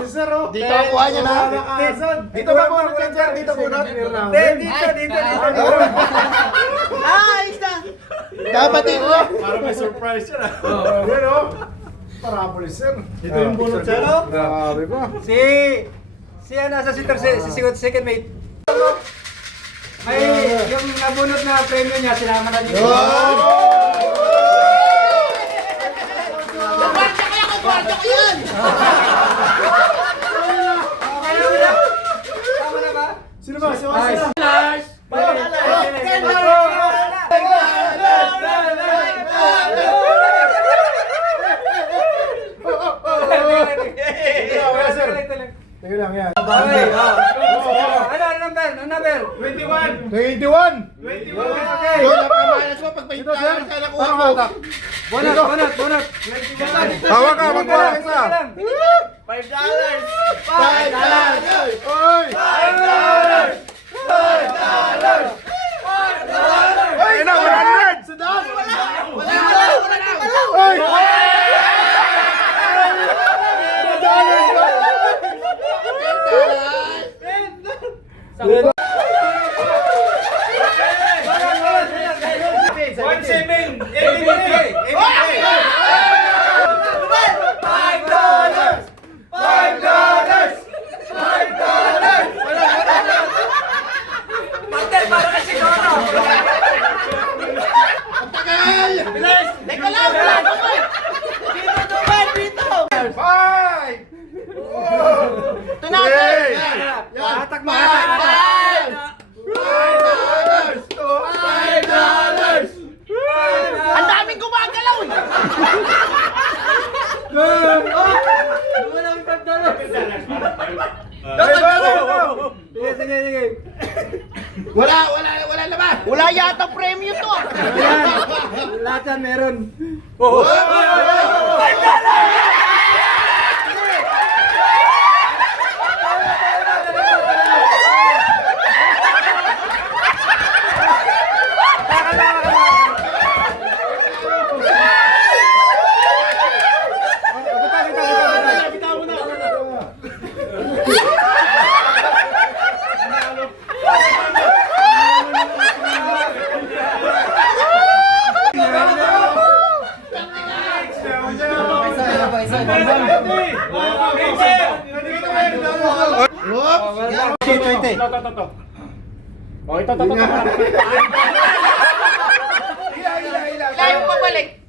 Dito ang kuha niya na. Dito ba bunot yan, sir? Dito bunot? Dito. Ayos na. Dapat dito. Para may surprise yan ah. Yan o. Parabolis sir. Ito yung bunot sir. Grabe ba? Si nasa si second mate. May yung nabunot na premyo niya, sinama na dito. Kwarto ko yan. Tama na ba? Sino ba? Si Wasa? Teka lang yan. Ano number? 21. Okay. Doon na pamahalas mo pag may tayo ka nakuha mo. Bonus. Tawa ka, magkuha ka isa. $5. Oy! Ay na, 100! Sudan! Oy! Teka lang. Five! Ito na. Hatak mo. Ang daming gumagalaw. Sige. Wala naman. Wala yata premyo to. Lahat yan meron. Kaya mo pabalik.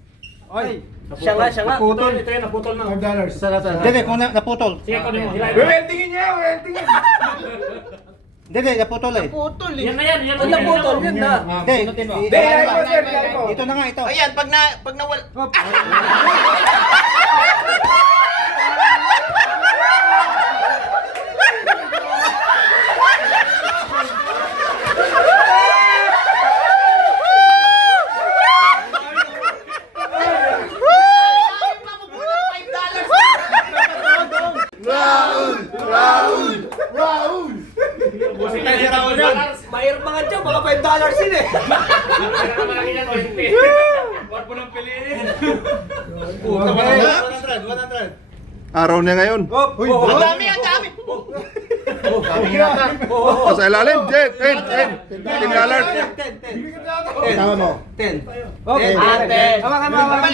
Siya nga. Putol. Ito yan, naputol na. $5. Dede, kung naputol. Sige, kunin mo. Hilahin mo. Wewentingin niya, wewentingin! Dede, naputol eh. Yan na yan. Ang naputol, yun na. Hindi. Ito na nga ito. Ayan, pag nawal. Raul! Mahirap mga tiyo, mga $5 yun eh. Malaki yan, 20. Huwag mo nang piliin. 100. Araw niya ngayon. Ang dami. Sa ilalim, $10. Tama mo. 10. Okay. Mabalik.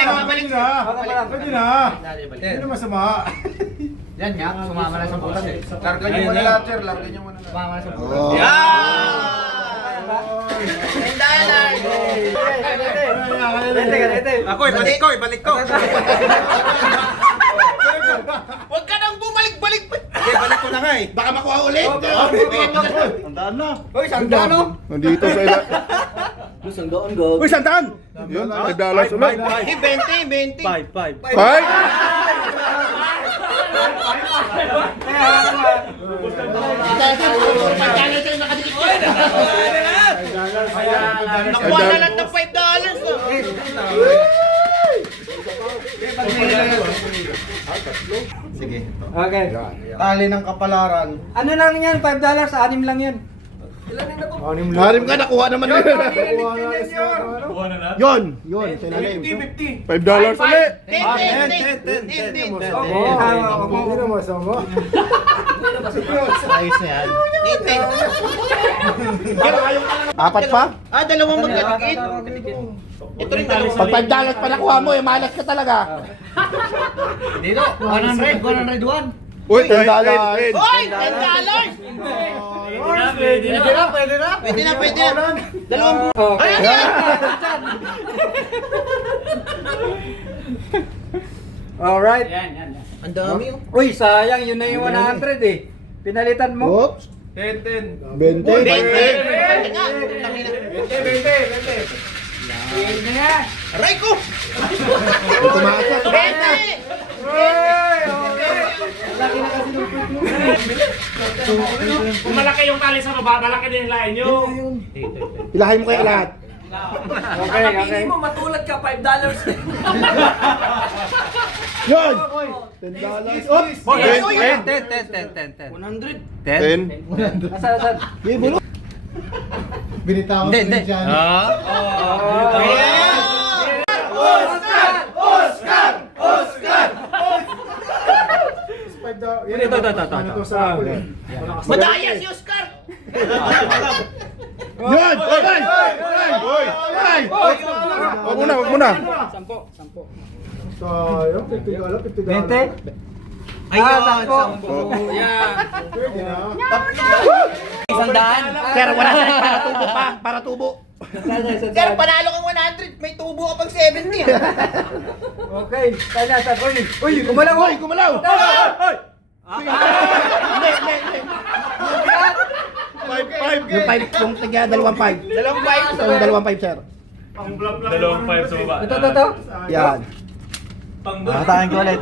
Mabalik. Pwede na. Hindi na masama. Yan nga, sumama na sa butas eh. Larga niyo muna lahat, sir. Larga niyo muna lahat. Sumama na sa butas. Ako, ibalik ko. Huwag ka nang bumalik-balik. Balik ko na nga eh. Baka makuha ulit. Sandaan na. Uy, sandaan no? Nandito sa ila. Sandaan go. Uy, sandaan! Yun, $5 ulit. 20. 5? Nakuha na lang ng $5. Sige. Okay. Tali ng kapalaran. Ano lang yan? $5, 6 lang yan. Harim ka, nakuha naman nila. Kuha na na. Yun, sa ilalim. $5 ulit. 10. Hindi na masama. Ayos na yan. 10. Apat pa? Ah, dalawang magkakit. Ito rin dalawang. Pag $5 pa nakuha mo, malas ka talaga. Dito, 101. Uy, $10. Uy, $10! Pwede na. Pwede na. Dalawang Okay. Alright. Ang dami oh. Uy, sayang yun na yung 100 eh. Pinalitan mo. Oops. 10. 20. 20 nga. Aray ko! Tumaas na. 20! Kung malaki yung tali sa baba, malaki din yung lain nyo. Ilahin mo kaya lahat. Okay. mo matulad ka $5. Yun! $10. Oops! 10. 100. Asan? Di, bulok. Binitawan ko rin dyan. Ito. Ano to sa ako eh. Madaya si Oscar! Yun! Wag muna. 10. Sayang, 50. 20. Ayun, 10. Yan. Pwede na. Sir, 100 para tubo. Sir, panalo kang 100, may tubo ka pang 70 ah. Okay. Kaya sa Uy, kumalaw. Hoy, gumalaw! Hindi. 5. Yung tiga, 2.5. Dalawang 5 sa Yung 2.5, sir. Dalawang 5 sa baba. Ito. Yan. Matahan ko ulit.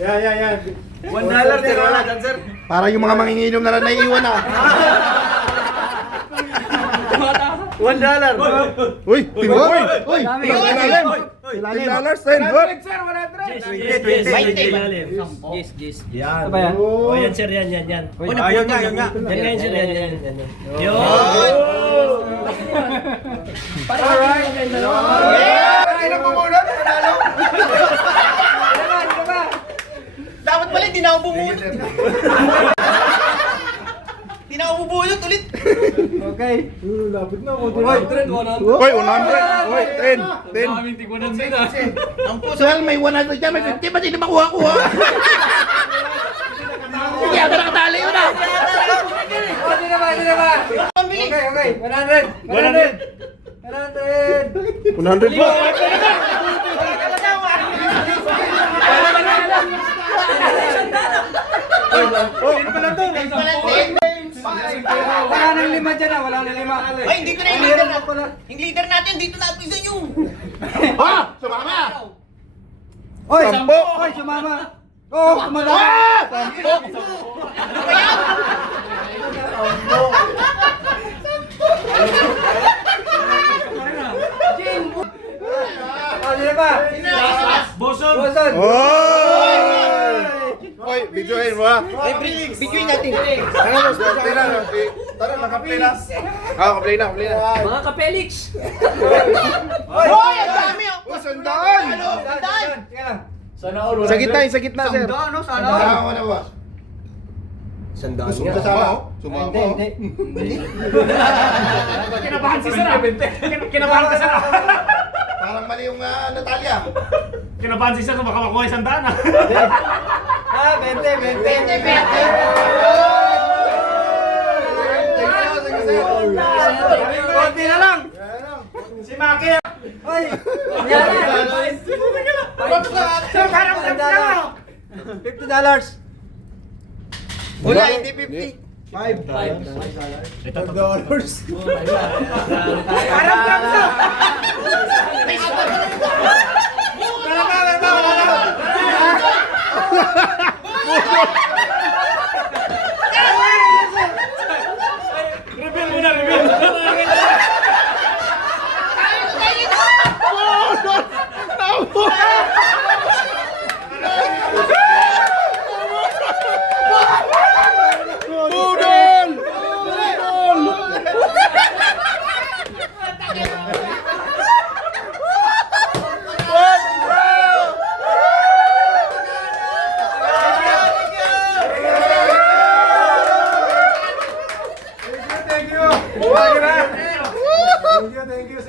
Yan. $1 sir, wala dyan sir. Para yung mga manginginom na lang naiiwan na. $1. Uy, tibo! Uy! Dami. $10. $10. Ito ba yan? Oh, yan sir, yan. Yun nga. Yan nga sir, yan. Alright. Ilan mo muna? Dapat pala, hindi na ako bumunot. Hindi na ako bubuyot ulit. Okay. Lapit na ako. Uy, 100. Uy, 10. Ang puso. Sir, may 100 dyan, may 50. Ba't hindi makuha-kuha? Hindi, ako nakatali yun ah. Hindi naman. Pambili. Okay. 100. 100 po. Wala nang 5 dyan ah. Wala nang 5. Ay, hindi ko na yung leader natin. Yung leader natin, dito na pisa nyo. Ha? Sumama! Oy, 10. Oy, sumama. Oo, sumama. Ano ba yan? Sino ba? Boson! Oy, videoin mo ha. Videoin natin. Tara, nakaplay na. Kaplay na. Mga kapelix! Hoy, ang dami oh. Sandaan! Sandaan. Sa gitna, sir. Sandaan, no? Sandaan ko na ba? Sandaan Sumama ako. Sumama ako. Hindi. Kinabahan si Sir ah. Kinabahan ka Sir ah. Parang mali yung Natalia. Kinabahan si Sir kung baka makuha yung sandaan ah. 20. Konti na lang. Si Maki ah. Oy. Yan. $50. Wala, hindi 50. Reveal muna, reveal. thank you. Thank you, sir.